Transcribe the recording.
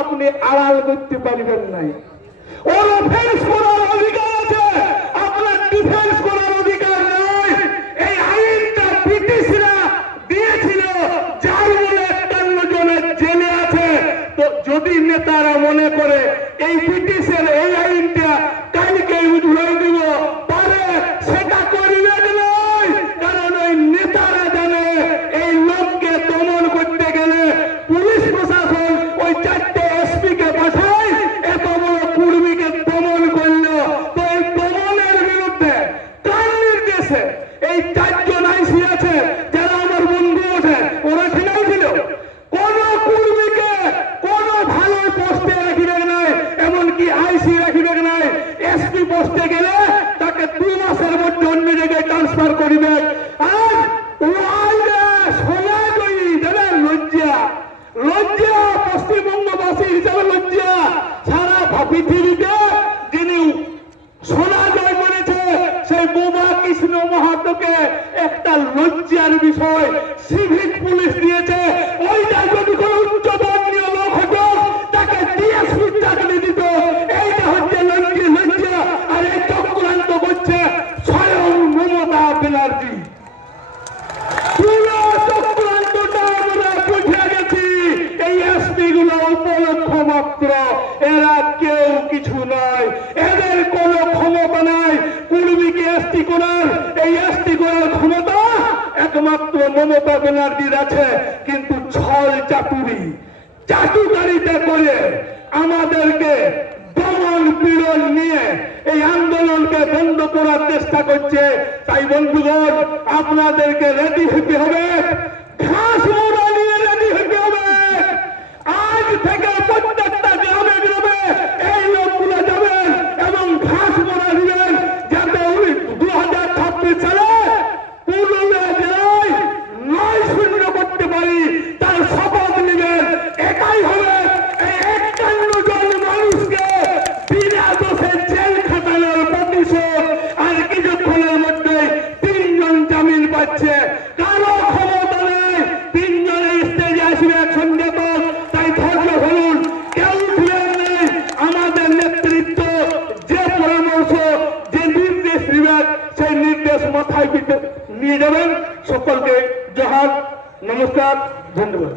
আপনি আড়াল করতে পারবেন নাই। ওর অফেন্স করার অধিকার আছে, আপনার ডিফেন্স করার অধিকার নয়। এই আইনটা ব্রিটিশরা দিয়েছিল, যার বলে 51 জনের জেলে আছে। তো যদি নেতারা মনে করে এই ব্রিটিশের এই আইনটা কালকে উঠে দিব পারে, সেটা করবে নয়। কারণ ওই নেতারা জানে এই লোককে দমন করতে গেলে পুলিশ প্রশাসন ওই 4টে এসপি কে পাঠায়, এত বড় কুর্মীকে দমন করলো। তো এই দমনের বিরুদ্ধে কার নির্দেশে এই 4 জন আইসি আছে যারা আমার বন্ধু আছে, ওরা ঠিকাই ছিল। কোন কুর্মীকে কোন ভালো পোস্টে রাখিবে নাই, এমনকি আইসি রাখিবে নাই। এসপি পোস্টে গেলে তাকে 2 মাসের মধ্যে অন্য জায়গায় ট্রান্সফার করিবে। আর লজ্জা লজ্জা পশ্চিমবঙ্গবাসী হিসাবে লজ্জা। সারা পৃথিবীতে যিনি সোনা জয় করেছে সেই বোমা কৃষ্ণ মাহাতোকে একটা লজ্জার বিষয় সিভিক পুলিশ দিয়েছে। ওইটা যদি কোন উচ্চদণ্ডীয় লোক হতো তাকে ডিএসপির চাকরি দিত। এইটা হচ্ছে লজ্জা। আর এই চক্রান্ত করছে স্বয়ং মমতা ব্যানার্জি। পুরো চক্রান্তটা আমরা বুঝে গেছি। এই এসপি গুলো উপলক্ষ মাত্র, এরা কেউ কিছু নয়। এদের কোনো ক্ষমতা নাই কুর্মীকে এসটি করার। এই এসটি করার ক্ষমতা একমাত্র মমতা ব্যানার্জির আছে। কিন্তু ছল চাতুরি চাটুকারিতা করে আমাদেরকে দমন পীড়ন নিয়ে এই আন্দোলনকে বন্ধ করার চেষ্টা করছে। তাই বন্ধুগণ, আপনাদেরকে রেডি হতে হবে, ঘাস মোড়া নিয়ে রেডি হতে হবে। আজ থেকে প্রত্যেকটা গ্রামে গ্রামে এই লোকগুলো যাবেন এবং ঘাস মোড়া দিবেন, যাতে 2026 সালে পুরুলিয়া জেলায় 9-0 করতে পারি, তার শপথ নেবেন। এটাই হবে এই 51 জন মানুষকে বিনা দোষে জেল খাটানোর প্রতিশোধ। আর কিছুক্ষণের মধ্যে 3 জন জামিন পাচ্ছে। কারো ক্ষমতা নেই 3 জনের স্টেজে আসবে একসঙ্গে। তো তাই ধৈর্য ধরুন, কেউ উঠবেন নেই। আমাদের নেতৃত্ব যে পরামর্শ, যে নির্দেশ দিবেন, সেই নির্দেশ মাথায় নিয়ে যাবেন। সকলকে জোহার, নমস্কার, ধন্যবাদ।